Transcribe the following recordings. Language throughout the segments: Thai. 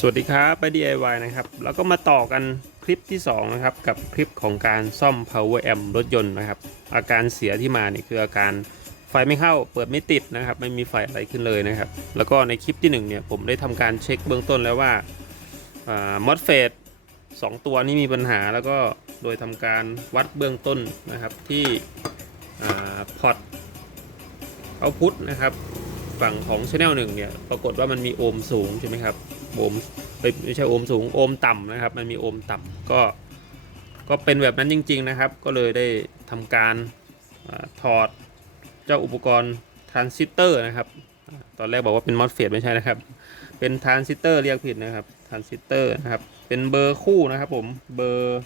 สวัสดีครับไป DIY นะครับแล้วก็มาต่อกันคลิปที่2นะครับกับคลิปของการซ่อม power amp รถยนต์นะครับ อาการเสียที่มาเนี่ยคืออาการไฟไม่เข้าเปิดไม่ติดนะครับ ไม่มีไฟอะไรขึ้นเลยนะครับ แล้วก็ในคลิปที่1เนี่ยผมได้ทำการเช็คเบื้องต้นแล้วว่ามอสเฟตสองตัวนี้มีปัญหาแล้วก็โดยทำการวัดเบื้องต้นนะครับที่พอร์ตเอาพุทนะครับฝั่งของ Channel 1เนี่ยปรากฏว่ามันมีโอห์มสูงใช่ไหมครับ โอห์มไม่ใช่โอห์มสูงโอห์มต่ำนะครับ มันมีโอห์มต่ำก็ก็เป็นแบบนั้นจริง ๆ นะครับ ก็เลยได้ทำการอถอดเจ้าอุปกรณ์ทรานซิสเตอร์นะครับ ตอนแรกบอกว่าเป็นมอสเฟตไม่ใช่นะครับ เป็นทรานซิสเตอร์เรียกผิดนะครับทรานซิสเตอร์นะครับ เป็นเบอร์คู่นะครับผม เบอร์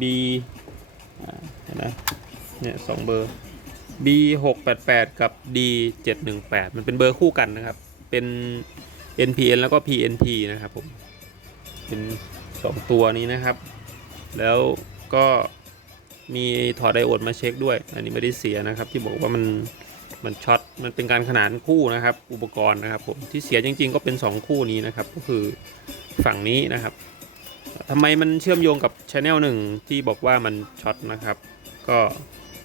B นไหมเนี่ยสองเบอร์ B 6 8 8กับ D 7 1 8มันเป็นเบอร์คู่กันนะครับ เป็น NPN แล้วก็ PNP นะครับผมเป็น2ตัวนี้นะครับ แล้วก็มีถอดไดโอดมาเช็คด้วย อันนี้ไม่ได้เสียนะครับ ที่บอกว่ามันมันช็อตมันเป็นการขนานคู่นะครับ อุปกรณ์นะครับผมที่เสียจริง ๆ ก็เป็น 2 คู่นี้นะครับ ก็คือฝั่งนี้นะครับทำไมมันเชื่อมโยงกับช anel หนึ่งที่บอกว่ามันช็อตนะครับ ก็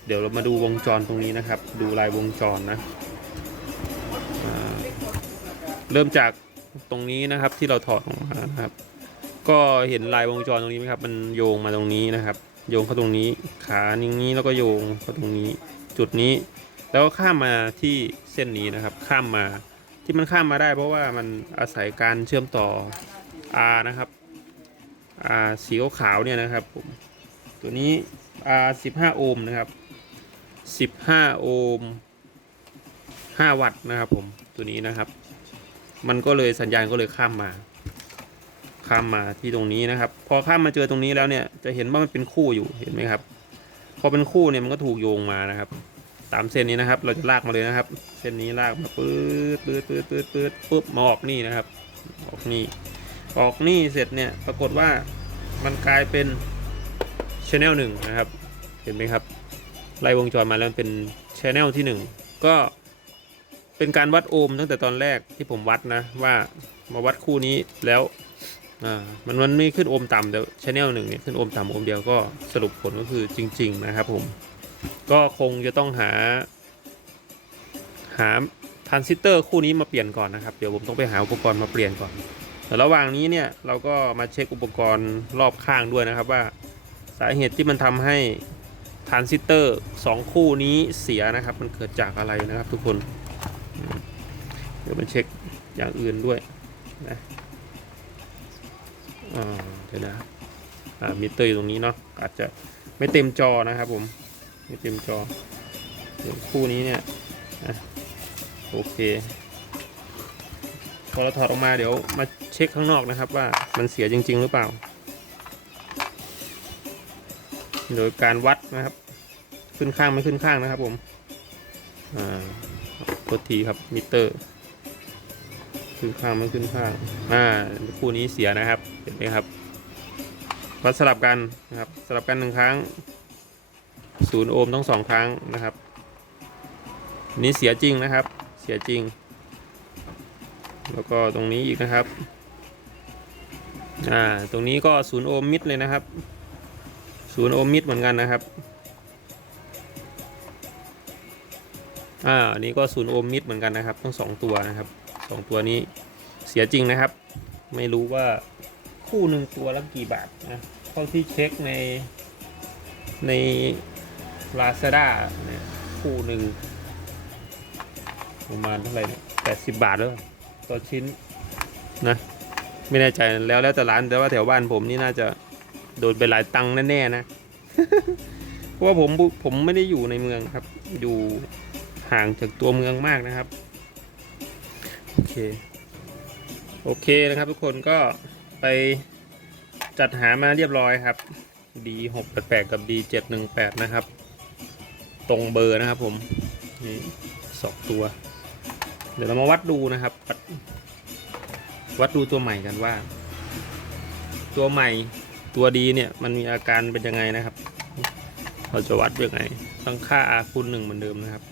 เดี๋ยวเรามาดูวงจรตรงนี้นะครับ ดูลายวงจรนะ เริ่มจากตรงนี้นะครับที่เราถอดออกมานะครับ ก็เห็นลายวงจรตรงนี้ไหมครับ มันโยงมาตรงนี้นะครับ โยงเข้าตรงนี้ ขาอย่างนี้แล้วก็โยงเข้าตรงนี้ จุดนี้ แล้วก็ข้ามมาที่เส้นนี้นะครับ ข้ามมาที่มันข้ามมาได้ เพราะว่ามันอาศัยการเชื่อมต่อ R นะครับ R สีขาวเนี่ยนะครับผมตัวนี้ R 15 โอห์มนะครับ 15 โอห์ม 5 วัตต์นะครับผมตัวนี้นะครับ มันก็เลยสัญญาณก็เลยข้ามมา ข้ามมาที่ตรงนี้นะครับ พอข้ามมาเจอตรงนี้แล้วเนี่ยจะเห็นว่ามันเป็นคู่อยู่เห็นไหมครับ พอเป็นคู่เนี่ยมันก็ถูกโยงมานะครับ ตามเส้นนี้นะครับ เราจะลากมาเลยนะครับ เส้นนี้ลากมาปื๊ดปื๊ดปื๊ดปื๊ดปื๊ดปุ๊บมาออกนี่นะครับ ออกนี่ออกนี่เสร็จเนี่ยปรากฏว่ามันกลายเป็นช anel หนึ่งนะครับ เห็นไหมครับไล่วงจรมาแล้วเป็นช anel ที่ 1 ก็ เป็นการวัดโอห์มตั้งแต่ตอนแรกที่ผมวัดนะว่ามาวัดคู่นี้แล้วมันมันไม่ขึ้นโอห์มต่ำแต่ช anel หนึ่งเนี่ยขึ้นโอห์มต่ำโอห์มเดียวก็สรุปผลก็คือจริง ๆ นะครับผมก็คงจะต้องหา หาทรานซิสเตอร์คู่นี้มาเปลี่ยนก่อนนะครับ เดี๋ยวผมต้องไปหาอุปกรณ์มาเปลี่ยนก่อนแต่ระหว่างนี้เนี่ยเราก็มาเช็คอุปกรณ์รอบข้างด้วยนะครับว่าสาเหตุที่มันทำให้ทรานซิสเตอร์สองคู่นี้เสียนะครับ มันเกิดจากอะไรนะครับทุกคน เดี๋ยวมาเช็คอย่างอื่นด้วยนะอ่าเดี๋ยวนะอ่ามิเตอร์อยู่ตรงนี้เนาะอาจจะไม่เต็มจอนะครับผมไม่เต็มจอเดี๋ยวคู่นี้เนี่ยอโอเคพอเราถอดออกมาเดี๋ยวมาเช็คข้างนอกนะครับว่ามันเสียจริง ๆ หรือเปล่า โดยการวัดนะครับ ขึ้นข้างไม่ขึ้นข้างนะครับผมอ่า โทษทีครับมิเตอร์ขึ้นข้างไม่ขึ้นข้างอ่าคู่นี้เสียนะครับเห็นไหมครับวัดสลับกันนะครับสลับกันหนึ่งครั้งศูนย์โอห์มต้องสองครั้งนะครับ นี้เสียจริงนะครับ เสียจริง แล้วก็ตรงนี้อีกนะครับอ่าตรงนี้ก็ศูนย์โอห์มมิดเลยนะครับศูนย์โอห์มมิดเหมือนกันนะครับ อ่าอันนี้ก็ศูนย์โอห์มมิดเหมือนกันนะครับทั้งสองตัวนะครับสองตัวนี้เสียจริงนะครับ ไม่รู้ว่าคู่หนึ่งตัวละกี่บาทนะเท่าที่เช็คในใน Lazada เนี่ยคู่หนึ่งประมาณเท่าไหร่แปดสิบบาทแล้วต่อชิ้นนะไม่แน่ใจแล้วแล้วแต่ร้านแต่ว่าแถวบ้านผมนี่น่าจะโดนไปหลายตังค์แน่ๆนะ เพราะว่าผมผมไม่ได้อยู่ในเมืองครับ อยู่ ห่างจากตัวเมืองมากนะครับ โอเค โอเคนะครับทุกคนก็ไปจัดหามาเรียบร้อยครับ D 6 8 8 กับ D 7 1 8 นะครับ ตรงเบอร์นะครับผม นี่สองตัว เดี๋ยวเรามาวัดดูนะครับ วัดดูตัวใหม่กันว่า ตัวใหม่ตัวดีเนี่ยมันมีอาการเป็นยังไงนะครับ เราจะวัดยังไงต้องค่า R คูณหนึ่งเหมือนเดิมนะครับ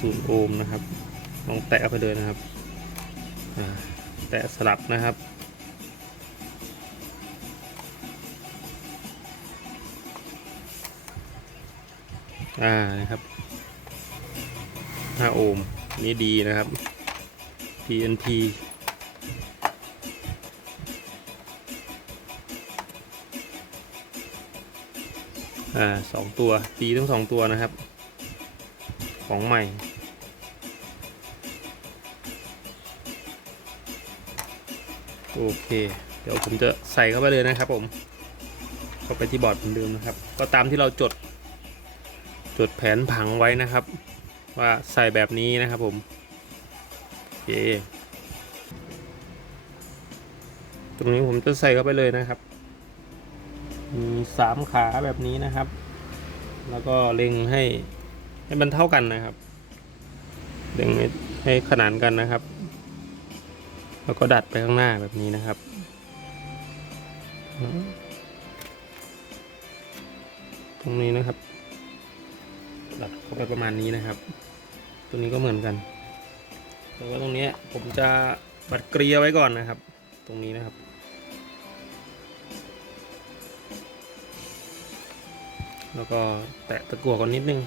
ศูนย์โอห์มนะครับ ลองแตะไปเลยนะครับ แตะสลับนะครับ อ่านะครับ5โอห์มนี่ดีนะครับ PNP อ่าสองตัว ดีทั้งสองตัวนะครับ ของใหม่ โอเค เดี๋ยวผมจะใส่เข้าไปเลยนะครับ ผมเข้าไปที่บอร์ดเหมือนเดิมนะครับ ก็ตามที่เราจด จดแผนผังไว้นะครับ ว่าใส่แบบนี้นะครับผมโอเคตรงนี้ผมจะใส่เข้าไปเลยนะครับมีสามขาแบบนี้นะครับ แล้วก็เล็งให้ให้มันเท่ากันนะครับเล็งให้ให้ขนานกันนะครับ แล้วก็ดัดไปข้างหน้าแบบนี้นะครับ ตรงนี้นะครับ ดัดเข้าไปประมาณนี้นะครับตรงนี้ก็เหมือนกัน แล้วก็ตรงนี้ผมจะบัดเกลียไว้ก่อนนะครับ ตรงนี้นะครับแล้วก็แตะตะกั่วก่อนนิดนึง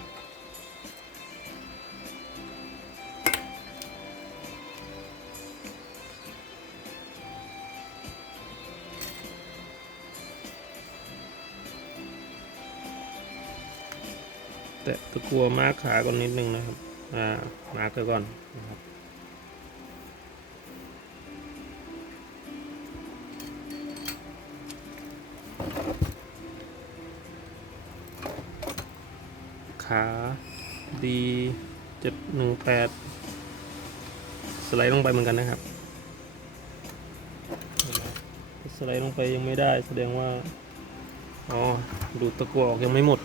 แตะตะกัวมาขาก่อนนิดนึงนะครับ อ่า มาร์คไว้ก่อนนะครับขาดีเจ็ดหนึ่งแปดสไลด์ลงไปเหมือนกันนะครับ สไลด์ลงไปยังไม่ได้แสดงว่า อ๋อ ดูตะกัวออกยังไม่หมด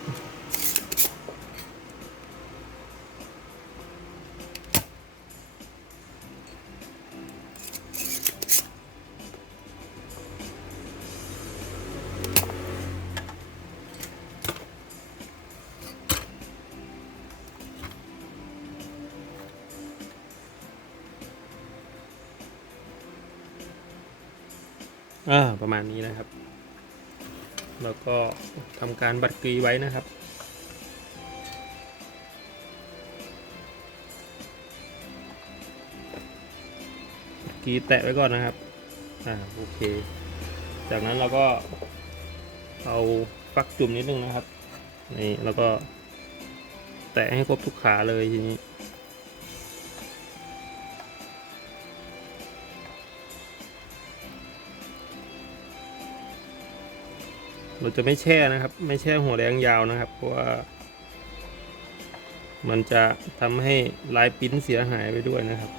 อ่าประมาณนี้นะครับ แล้วก็ทำการบัดกรีไว้นะครับกรีแตะไว้ก่อนนะครับ อ่าโอเค จากนั้นเราก็เอาปักจุ่มนิดนึงนะครับ นี่แล้วก็แตะให้ครบทุกขาเลยทีนี้ เราจะไม่แช่นะครับ ไม่แช่หัวแดงยาวนะครับ เพราะว่า มันจะทำให้ลายปิ้นเสียหายไปด้วยนะครับ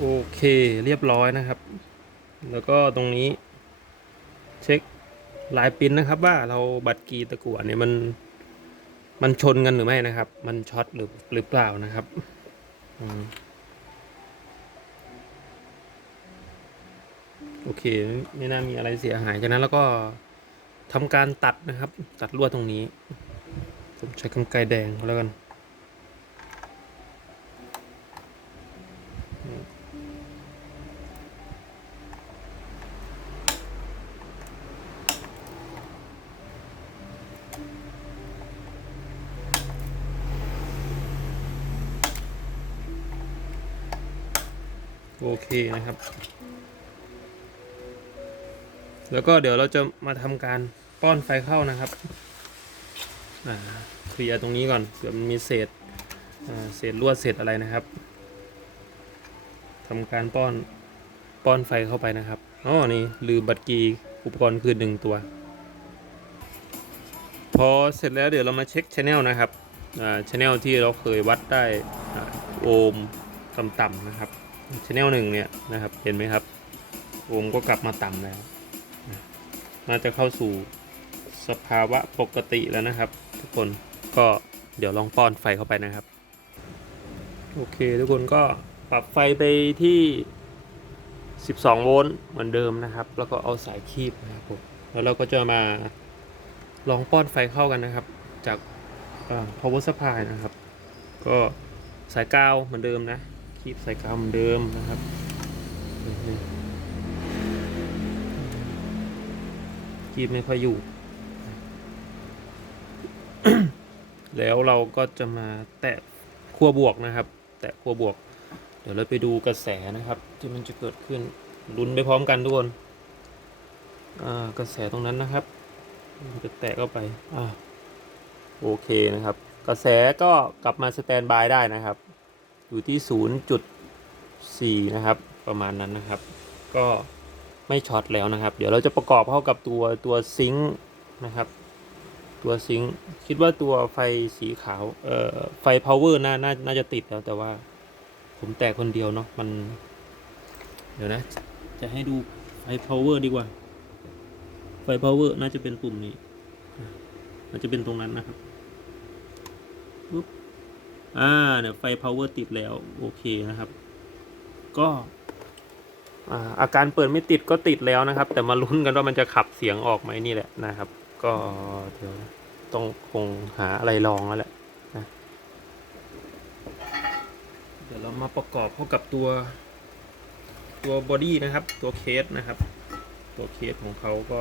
โอเคเรียบร้อยนะครับ แล้วก็ตรงนี้เช็คลายปิ้นนะครับ ว่าเราบัตรกีตะกั่วเนี่ยมันมันชนกันหรือไม่นะครับ มันช็อตหรือหรือเปล่านะครับอโอเคไม่น่ามีอะไรเสียหายจากนั้นแล้วก็ทำการตัดนะครับ ตัดลวดตรงนี้ ผมใช้กรรไกแดงแล้วกัน โอเคนะครับ แล้วก็เดี๋ยวเราจะมาทำการป้อนไฟเข้านะครับเคลียร์ตรงนี้ก่อนเผื่อมันมีเศษเศษลวดเศษอะไรนะครับทำการป้อนป้อนไฟเข้าไปนะครับอ๋อนี่ลืมบัตรกีอุปกรณ์คือหนึ่งตัว พอเสร็จแล้วเดี๋ยวเรามาเช็คชแนลนะครับอ่าชแนลที่เราเคยวัดได้โอห์มต่ำๆนะครับ ชแนลหนึ่งเนี่ยนะครับ เห็นไหมครับโอมก็กลับมาต่ำแล้วน่าจะเข้าสู่สภาวะปกติแล้วนะครับ ทุกคนก็เดี๋ยวลองป้อนไฟเข้าไปนะครับ โอเค ทุกคนก็ปรับไฟไปที่ 12 โวลต์เหมือนเดิมนะครับ แล้วก็เอาสายคีบนะครับผมแล้วเราก็จะมาลองป้อนไฟเข้ากันนะครับ จากอ่า power supply นะครับ ก็สายกาวเหมือนเดิมนะ คีบสายกาวเหมือนเดิมนะครับคีบไม่ค่อยอยู่ แล้วเราก็จะมาแตะขั้วบวกนะครับ แตะขั้วบวก เดี๋ยวเราไปดูกระแสนะครับ ที่มันจะเกิดขึ้นลุ้นไปพร้อมกันทุกคนกระแสตรงนั้นนะครับจะแตะเข้าไปอโอเคนะครับ กระแสก็กลับมาสแตนบายได้นะครับ อยู่ที่ 0.4 นะครับ ประมาณนั้นนะครับ ก็ไม่ช็อตแล้วนะครับ เดี๋ยวเราจะประกอบเข้ากับตัวตัวซิงค์นะครับ ตัวซิงค์คิดว่าตัวไฟสีขาวเอ่อไฟ power น่าน่าน่าจะติดแล้วแต่ว่าผมแตกคนเดียวเนาะมัน เดี๋ยวนะ จะให้ดูไฟ power ดีกว่า ไฟ power น่าจะเป็นปุ่มนี้น่าจะเป็นตรงนั้นนะครับ อ่าเนี่ยไฟ power ติดแล้ว โอเคนะครับ ก็อาอาการเปิดไม่ติดก็ติดแล้วนะครับ แต่มาลุ้นกันว่ามันจะขับเสียงออกไหมนี่แหละนะครับ ก็เดี๋ยวต้องคงหาอะไรลองแล้วแหละนะเดี๋ยวเรามาประกอบเข้ากับตัวตัวบอดี้นะครับ ตัวเคสนะครับ ตัวเคสของเขาก็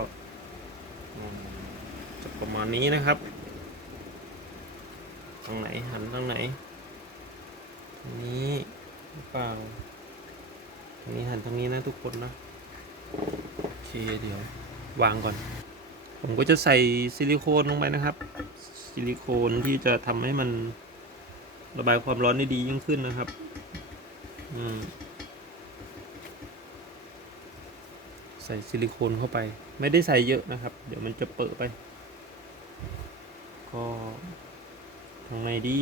จะประมาณนี้นะครับ ทางไหนหันทางไหน นี้หรือเปล่าทางนี้หันทางนี้นะทุกคนนะโอเคเดี๋ยววางก่อน ผมก็จะใส่ซิลิโคนลงไปนะครับ ซิลิโคนที่จะทำให้มันระบายความร้อนได้ดียิ่งขึ้นนะครับ อืมใส่ซิลิโคนเข้าไป ไม่ได้ใส่เยอะนะครับ เดี๋ยวมันจะเปิดไป ก็ทางในดี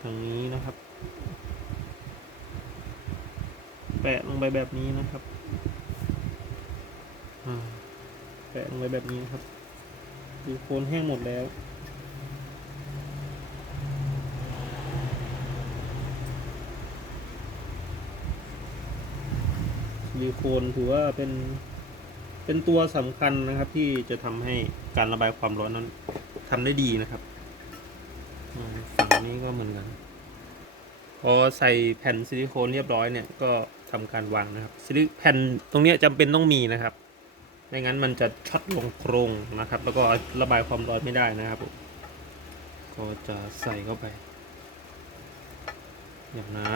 ทางนี้นะครับ แปะลงไปแบบนี้นะครับแปะลงไปแบบนี้นะครับซิลิโคนแห้งหมดแล้วซิลิโคนถือว่าเป็นเป็นตัวสำคัญนะครับ ที่จะทำให้การระบายความร้อนนั้นทำได้ดีนะครับฝั่ง นี้ก็เหมือนกัน พอใส่แผ่นซิลิโคนเรียบร้อยเนี่ยก็ทำการวางนะครับซิลิแผ่นตรงนี้ยจำเป็นต้องมีนะครับไม่งั้นมันจะช็อตลงโครงนะครับ แล้วก็ระบายความร้อนไม่ได้นะครับผมก็จะใส่เข้าไป อย่างนะ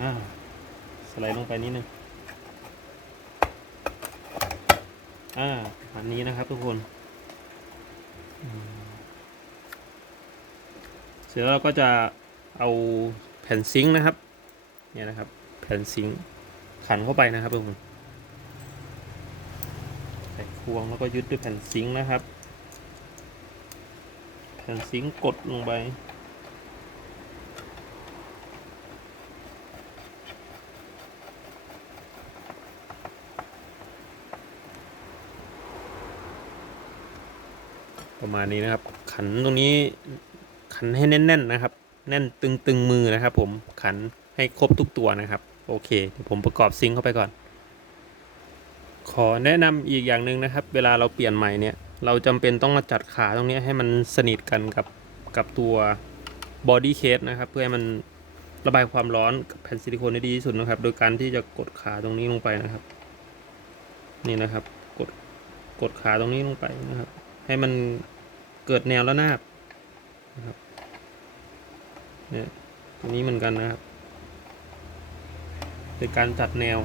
อ่าสไลด์ลงไปนิดนึง อ่าอันนี้นะครับทุกคน เสร็จแล้วเราก็จะเอาแผ่นซิงค์นะครับ เนี่ยนะครับ แผ่นซิงค์ขันเข้าไปนะครับทุกคนใส่ควงแล้วก็ยึดด้วยแผ่นซิงค์นะครับ แผ่นซิงค์กดลงไป ประมาณนี้นะครับ ขันตรงนี้ขันให้แน่นๆนะครับ แน่นตึงๆมือนะครับ ผมขันให้ครบทุกตัวนะครับ โอเคเดี๋ยวผมประกอบซิงค์เข้าไปก่อน ขอแนะนำอีกอย่างหนึ่งนะครับ เวลาเราเปลี่ยนใหม่เนี่ย เราจำเป็นต้องมาจัดขาตรงนี้ให้มันสนิทกันกับกับตัวบอดี้เคสนะครับ เพื่อให้มันระบายความร้อนกับแผ่นซิลิโคนได้ดีที่สุดนะครับ โดยการที่จะกดขาตรงนี้ลงไปนะครับ นี่นะครับ กดกดขาตรงนี้ลงไปนะครับ ให้มัน เกิดแนวระนาบนะครับเนี่ยตรงนี้เหมือนกันนะครับเป็นการจัดแนว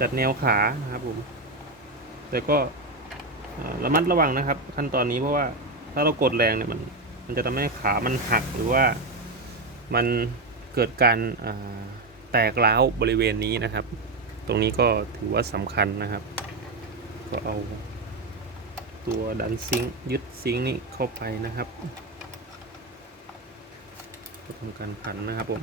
จัดแนวขานะครับผมแต่ก็ระมัดระวังนะครับ ขั้นตอนนี้เพราะว่าถ้าเรากดแรงเนี่ยมันมันจะทำให้ขามันหักหรือว่ามันเกิดการแตกร้าวบริเวณนี้นะครับ ตรงนี้ก็ถือว่าสำคัญนะครับ ก็เอา ตัวดันซิงยึดซิงนี่เข้าไปนะครับทำการพันนะครับผม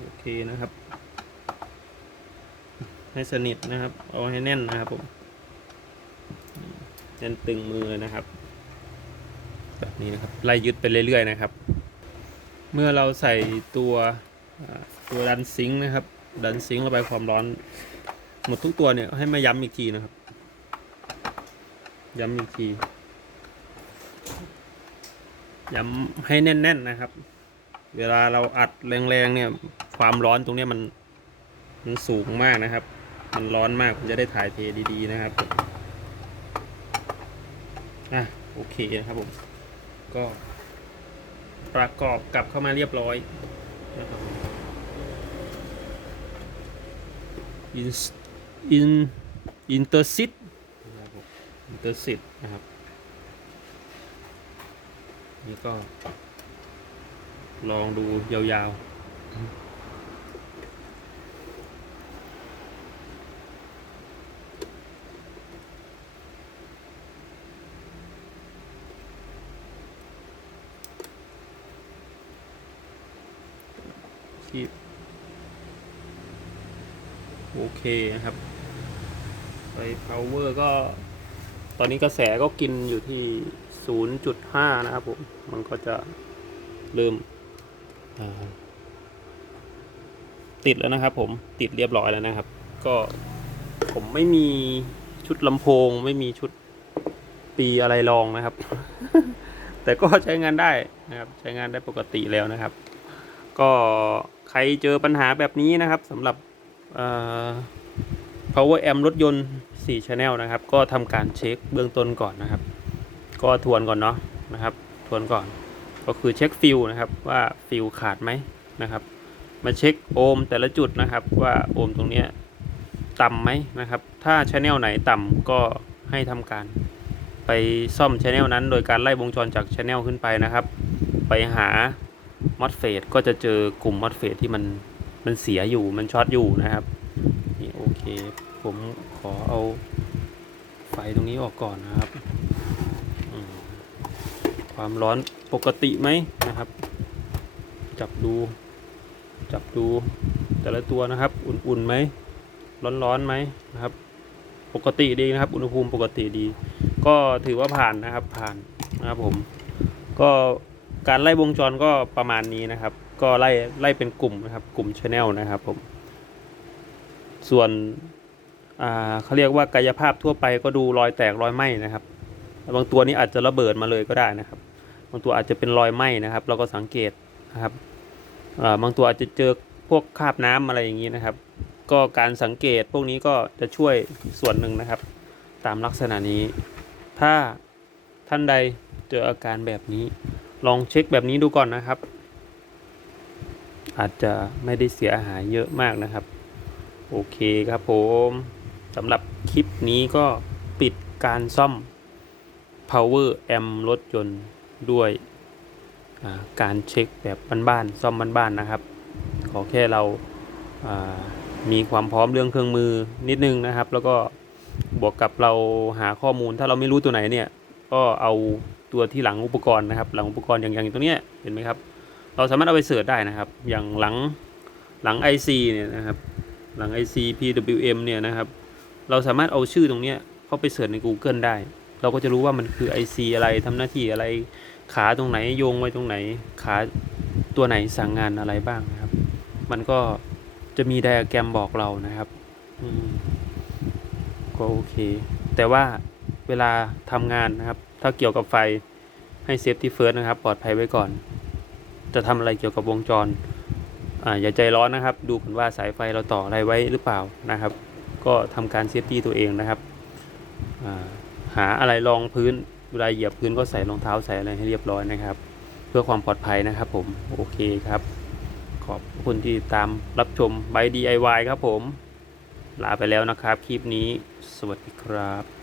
โอเคนะครับ ให้สนิทนะครับ เอาให้แน่นนะครับผมแน่นตึงมือนะครับ นี้นะครับไล่ยึดไปเรื่อยๆนะครับ เมื่อเราใส่ตัวตัวดันซิงค์นะครับ ดันซิงค์ระบายความร้อน หมดทุกตัวเนี่ยให้มาย้ำอีกทีนะครับ ย้ำอีกที ย้ำให้แน่นๆนะครับ เวลาเราอัดแรงๆเนี่ยความร้อนตรงนี้มันมันสูงมากนะครับ มันร้อนมากมันจะได้ถ่ายเทดีๆนะครับ อะ โอเคนะครับผม ก็ประกอบกลับเข้ามาเรียบร้อยนะครับอินอินอินเตอร์ซิตนะครับผมอินเตอร์ซิตนะครับ นี่ก็ลองดูยาวๆ คีบโอเคนะครับไป power ก็ ตอนนี้กระแสก็กินอยู่ที่ 0.5 นะครับผม มันก็จะเริ่มติดแล้วนะครับผมติดเรียบร้อยแล้วนะครับ ก็ผมไม่มีชุดลำโพง ไม่มีชุดปีอะไรรองนะครับ แต่ก็ใช้งานได้นะครับ ใช้งานได้ปกติแล้วนะครับ ก็ใครเจอปัญหาแบบนี้นะครับสำหรับ power amp รถยนต์ 4 channel นะครับ ก็ทำการเช็คเบื้องต้นก่อนนะครับ ก็ทวนก่อนเนาะนะครับ ทวนก่อน ก็คือเช็คฟิลนะครับว่าฟิลขาดไหมนะครับ มาเช็คโอห์มแต่ละจุดนะครับว่าโอห์มตรงเนี้ยต่ำไหมนะครับ ถ้าชแนลไหนต่ำก็ให้ทำการไปซ่อมชแนลนั้น โดยการไล่วงจรจากชแนลขึ้นไปนะครับ ไปหา มอสเฟตก็จะเจอกลุ่มมอสเฟตที่มันมันเสียอยู่มันช็อตอยู่นะครับนี่โอเค ผมขอเอาไฟตรงนี้ออกก่อนนะครับ ความร้อนปกติไหมนะครับ จับดู จับดูแต่ละตัวนะครับ อุ่นๆไหมร้อนๆไหมนะครับ ปกติดีนะครับ อุณหภูมิปกติดี ก็ถือว่าผ่านนะครับผ่านนะครับผมก็ การไล่วงจรก็ประมาณนี้นะครับ ก็ไล่ไล่เป็นกลุ่มนะครับ กลุ่มชแนลนะครับผม ส่วนเขาเรียกว่ากายภาพทั่วไปก็ดูรอยแตกรอยไหม้นะครับ บางตัวนี้อาจจะระเบิดมาเลยก็ได้นะครับ บางตัวอาจจะเป็นรอยไหม้นะครับ เราก็สังเกตนะครับบางตัวอาจจะเจอพวกคราบน้ำอะไรอย่างนี้นะครับ ก็การสังเกตพวกนี้ก็จะช่วยส่วนหนึ่งนะครับ ตามลักษณะนี้ ถ้าท่านใดเจออาการแบบนี้ ลองเช็คแบบนี้ดูก่อนนะครับ อาจจะไม่ได้เสียหายเยอะมากนะครับ โอเคครับผมสำหรับคลิปนี้ก็ปิดการซ่อม power amp รถยนต์ด้วยาการเช็คแบบบ้านๆซ่อมบ้านๆนะครับ ขอแค่เราามีความพร้อมเรื่องเครื่องมือนิดนึงนะครับ แล้วก็บวกกับเราหาข้อมูลถ้าเราไม่รู้ตัวไหนเนี่ย ก็เอา ตัวที่หลังอุปกรณ์นะครับ หลังอุปกรณ์อย่างอย่างตัวเนี้ยเห็นไหมครับ เราสามารถเอาไปเสิร์ชได้นะครับ อย่างหลังหลัง IC เนี่ยนะครับ หลัง IC PWM เนี่ยนะครับ เราสามารถเอาชื่อตรงเนี้ยเข้าไปเสิร์ชใน Google ได้ เราก็จะรู้ว่ามันคือ IC อะไรทำหน้าที่อะไรขาตรงไหนโยงไว้ตรงไหน ขาตัวไหนสั่งงานอะไรบ้างนะครับ มันก็จะมีไดอะแกรมบอกเรานะครับก็โอเค แต่ว่าเวลาทำงานนะครับ ถ้าเกี่ยวกับไฟให้เซฟที่เฟิร์สนะครับ ปลอดภัยไว้ก่อน จะทำอะไรเกี่ยวกับวงจรออย่าใจร้อนนะครับ ดูก่อนว่าสายไฟเราต่ออะไรไว้หรือเปล่านะครับ ก็ทำการเซฟตี้ตัวเองนะครับหาอะไรรองพื้นเวลาเหยียบพื้นก็ใส่รองเท้าใส่อะไรให้เรียบร้อยนะครับ เพื่อความปลอดภัยนะครับ ผมโอเคครับ ขอบคุณที่ตามรับชมไบ DIY ครับผมลาไปแล้วนะครับ คลิปนี้ สวัสดีครับ